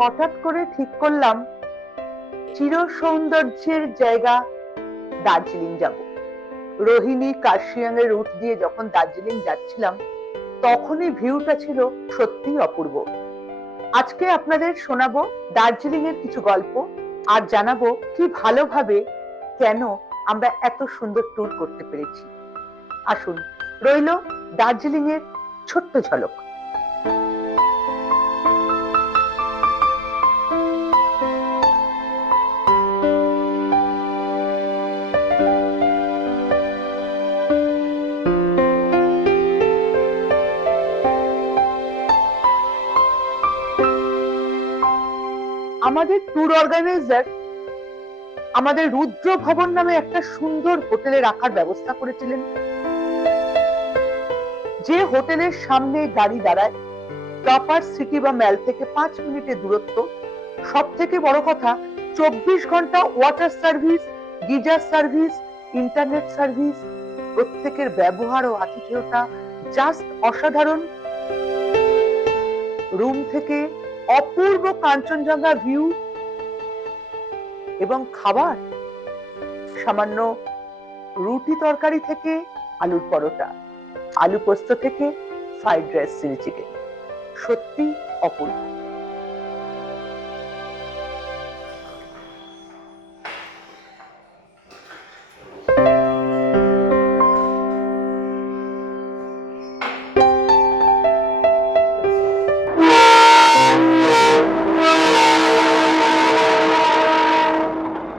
হঠাৎ করে ঠিক করলাম চির সৌন্দর্যের জায়গা দার্জিলিং যাব। রোহিণী কার্শিয়াং এর রুট দিয়ে যখন দার্জিলিং যাচ্ছিলাম তখনই ভিউটা ছিল সত্যিই অপূর্ব। আজকে আপনাদের শোনাবো দার্জিলিং এর কিছু গল্প আর জানাবো কি ভালোভাবে কেন আমরা এত সুন্দর ট্যুর করতে পেরেছি। আসুন, রইল দার্জিলিং এর ছোট্ট ঝলক। আমাদের ট্যুর অর্গানাইজার আমাদের রুদ্র ভবন নামে একটা সুন্দর হোটেলে রাখার ব্যবস্থা করেছিলেন, যে হোটেলের সামনে গাড়ি দাঁড়ায় প্রপার সিটি বা ম্যাল থেকে 5 মিনিটের দূরত্ব। সব থেকে বড় কথা, 24 ঘন্টা water service, geyser service, internet service. প্রত্যেকের ব্যবহার ও আতিথেয়তা জাস্ট অসাধারণ। রুম থেকে অপূর্ব কাঞ্চনজঙ্ঘা ভিউ এবং খাবার সামান্য রুটি তরকারি থেকে আলুর পরোটা, আলু পোস্ত থেকে ফ্রাইড রাইস, চিলি চিকেন, সত্যি অপূর্ব।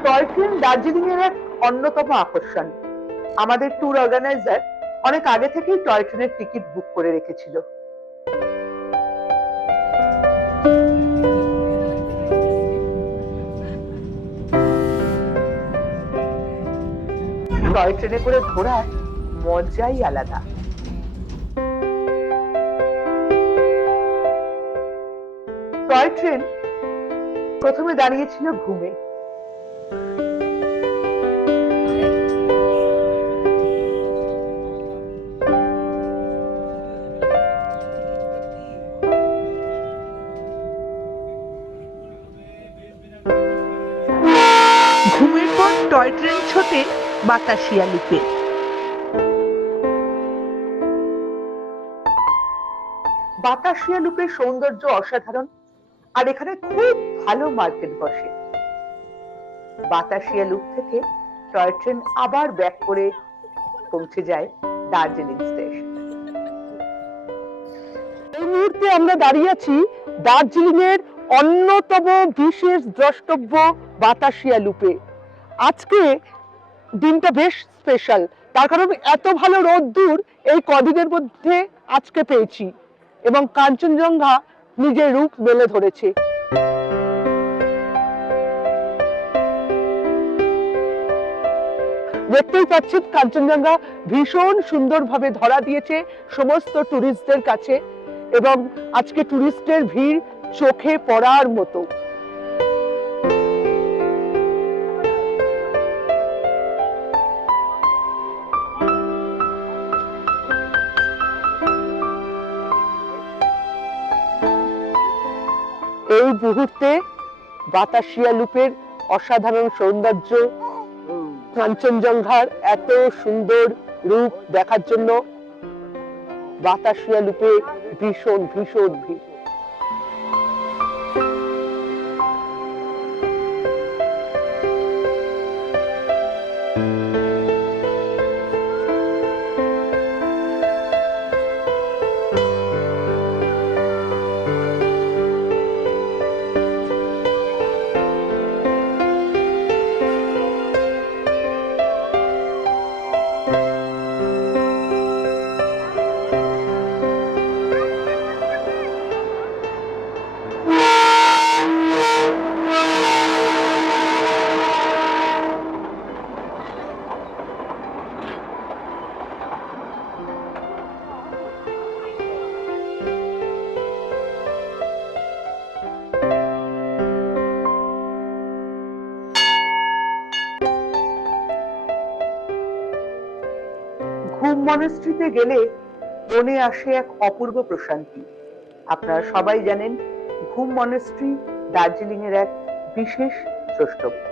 টয় ট্রেন দার্জিলিং এর এক অন্যতম আকর্ষণ। আমাদের ট্যুর অর্গানাইজার অনেক আগে থেকেই টয় ট্রেনের টিকিট বুক করে রেখেছিল। টয় ট্রেনে করে ঘোরার মজাই আলাদা। টয় ট্রেন প্রথমে দাঁড়িয়েছিল ঘুমে। ঘুমের পর টয় ট্রেন ছোটে বাতাসিয়া লুপে। বাতাসিয়া লুপের সৌন্দর্য অসাধারণ, আর এখানে খুব ভালো মার্কেট বসে। বাতাসিয়া লুপ থেকে টয় ট্রেন আবার ব্যাক করে পৌঁছে যায় দার্জিলিং স্টেশন। এই মুহূর্তে আমরা দাঁড়িয়ে আছি দার্জিলিং এর অন্যতম বিশেষ দ্রষ্টব্য বাতাসিয়া লুপে। আজকে দিনটা বেশ স্পেশাল, তার কারণ এত ভালো রোদ্দুর এই কদিনের মধ্যে আজকে পেয়েছি এবং কাঞ্চনজঙ্ঘা নিজের রূপ মেলে ধরেছে। দেখতেই পাচ্ছেন কাঞ্চনজঙ্ঘা ভীষণ সুন্দরভাবে ধরা দিয়েছে সমস্ত টুরিস্টদের কাছে, এবং আজকে টুরিস্টের ভিড় চোখে পড়ার মতো। এই মুহূর্তে বাতাসিয়া লুপের অসাধারণ সৌন্দর্য, কাঞ্চনজঙ্ঘার এত সুন্দর রূপ দেখার জন্য বাতাসিয়া লুপে ভীষণ ভীষণ ভিড়। ঘুম মনস্ট্রিতে গেলে মনে আসে এক অপূর্ব প্রশান্তি। আপনারা সবাই জানেন ঘুম মনস্ট্রি দার্জিলিং এর এক বিশেষ দ্রষ্টব্য।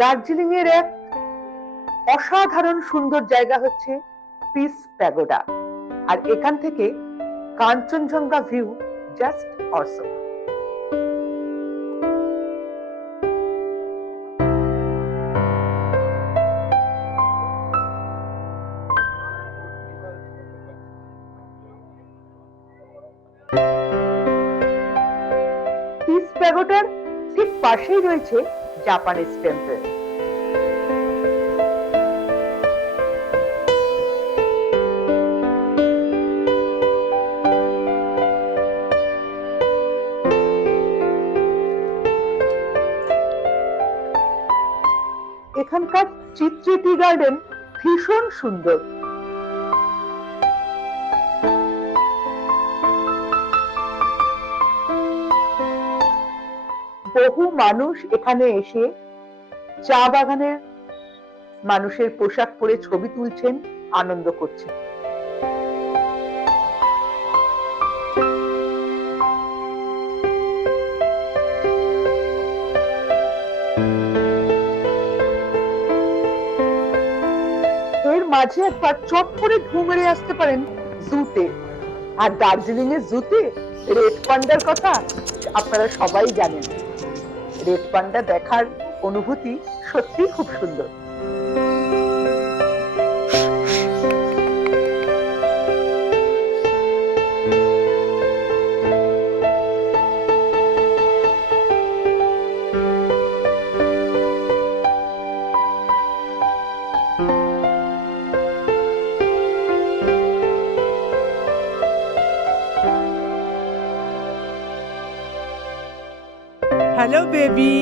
দার্জিলিং এর এক অসাধারণ সুন্দর জায়গা হচ্ছে পিস প্যাগোডা, আর এখান থেকে Kanchenjunga view just awesome. Peace প্যাগোডার ঠিক পাশেই রয়েছে জাপানিজ টেম্পল। এখানকার চিত্রি টি গার্ডেন ভীষণ সুন্দর। বহু মানুষ এখানে এসে চা বাগানের মানুষের পোশাক পরে ছবি তুলছেন, আনন্দ করছেন। এর মাঝে একবার চট করে ঢু মেরে আসতে পারেন জুতে। আর দার্জিলিং এর জুতে রেড পান্ডার কথা আপনারা সবাই জানেন। রেড পান্ডা দেখার অনুভূতি সত্যি খুব সুন্দর। হ্যালো বেবি,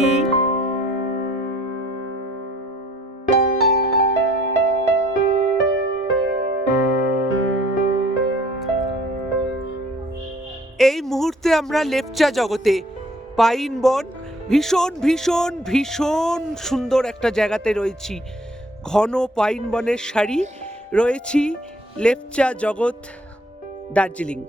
এই মুহূর্তে আমরা লেপচা জগতে পাইন বন, ভীষণ ভীষণ ভীষণ সুন্দর একটা জায়গাতে রয়েছি। ঘন পাইন বনের সারি রয়েছি লেপচা জগৎ, দার্জিলিং।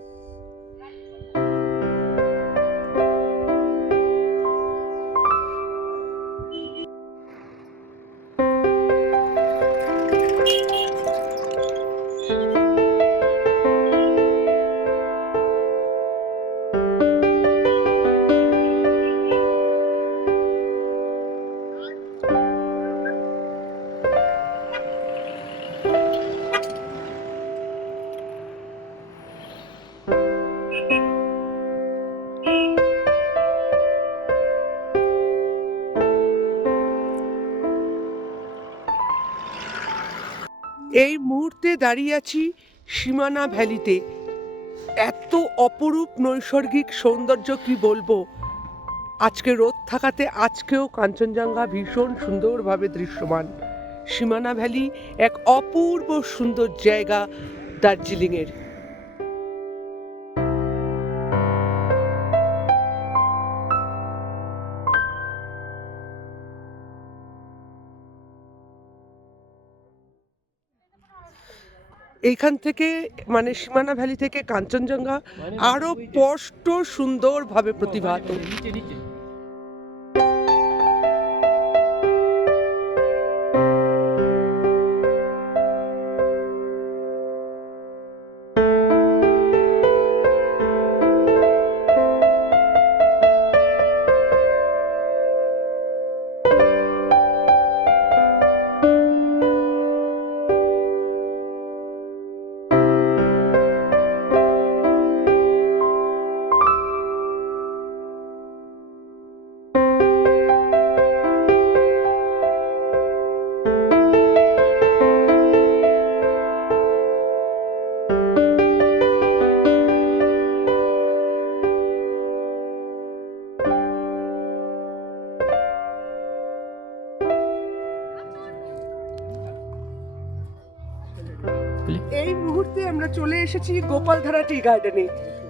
এই মুহূর্তে দাঁড়িয়ে আছি সীমানা ভ্যালিতে। এত অপরূপ নৈসর্গিক সৌন্দর্য কি বলবো। আজকে রোদ থাকাতে আজকেও কাঞ্চনজঙ্ঘা ভীষণ সুন্দরভাবে দৃশ্যমান। সীমানা ভ্যালি এক অপূর্ব সুন্দর জায়গা দার্জিলিংয়ের। এইখান থেকে মানে সীমানা ভ্যালি থেকে কাঞ্চনজঙ্ঘা আরো স্পষ্ট সুন্দরভাবে প্রতিভাত। এই মুহূর্তে আমরা চলে এসেছি গোপালধারা টি গার্ডেনে।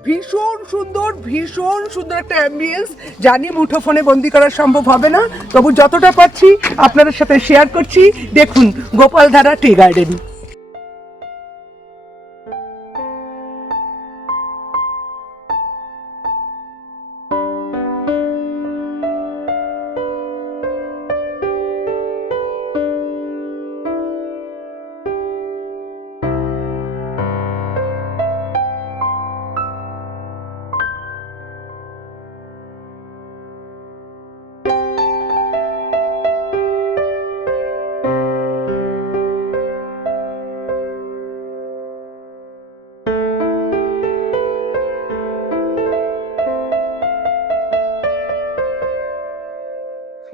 ভীষণ সুন্দর একটা অ্যাম্বিয়েন্স। জানি মুঠোফোনে বন্দি করা সম্ভব হবে না, তবু যতটা পাচ্ছি আপনাদের সাথে শেয়ার করছি। দেখুন গোপালধারা টি গার্ডেন।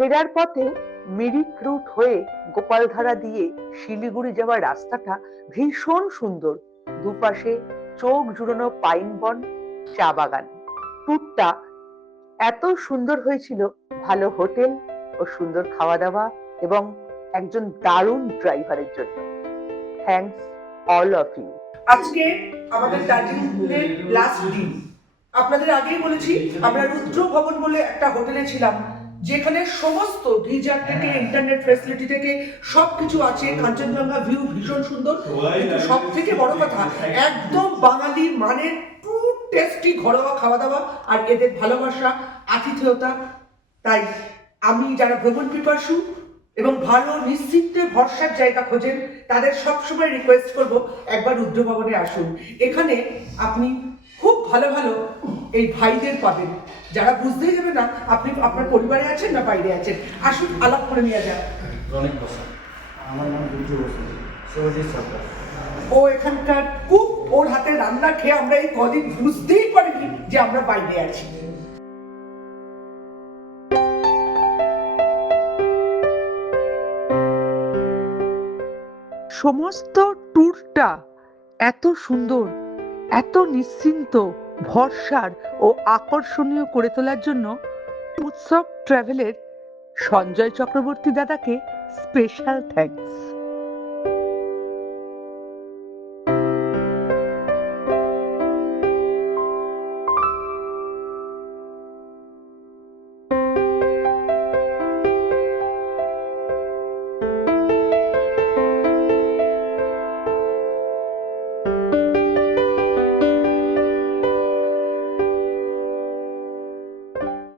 ফেরার পথে মিরিক রুট হয়ে গোপালধারা দিয়ে শিলিগুড়ি যাওয়ার রাস্তাটা ভীষণ সুন্দর। দুপাশে চোখ জুড়ানো পাইন বন, চা বাগান। ট্যুরটা এত সুন্দর হয়েছিল, ভালো হোটেল ও সুন্দর খাওয়া দাওয়া এবং একজন দারুণ ড্রাইভারের জন্য। Thanks all of you. আজকে আমাদের দার্জিলিংয়ের লাস্ট দিন। আপনাদের আগেই বলেছি আমরা রুদ্র ভবন বলে একটা হোটেলে ছিলাম, যেখানে সমস্ত গিজার থেকে ইন্টারনেট ফ্যাসিলিটি থেকে সবকিছু আছে। কাঞ্চনজঙ্ঘা ভিউ ভীষণ সুন্দর, কিন্তু সব থেকে বড় কথা একদম বাঙালি মানের টু টেস্টি ঘরোয়া খাওয়া দাওয়া আর এদের ভালোবাসা, আতিথেয়তা। তাই আমি যারা ভ্রমণ পিপাসু এবং ভালো নিশ্চিন্তে ভরসার জায়গা খোঁজেন তাদের সবসময় রিকোয়েস্ট করব একবার রুদ্র ভবনে আসুন। এখানে আপনি খুব ভালো এই ভাইদের পাবেন, যারা বুঝতেই যাবে না আপনি আপনার পরিবারে আছেন না বাইরে আছেন। আসুন আলাপ করে নিয়ে যান। অনেক বছর আমার নাম বুদ্ধু বসু, শিবজিৎ সরকার। ও এখানকার খুব, ওর হাতে রান্না খেয়ে আমরা এই কদিন বুঝতেই পারিনি যে আমরা বাইরে আছি। সমস্ত ট্যুরটা এত সুন্দর, এত নিশ্চিন্ত, ভরসার ও আকর্ষণীয় করে তোলার জন্য উৎসব ট্রাভেলের সঞ্জয় চক্রবর্তী দাদাকে স্পেশাল থ্যাঙ্কস।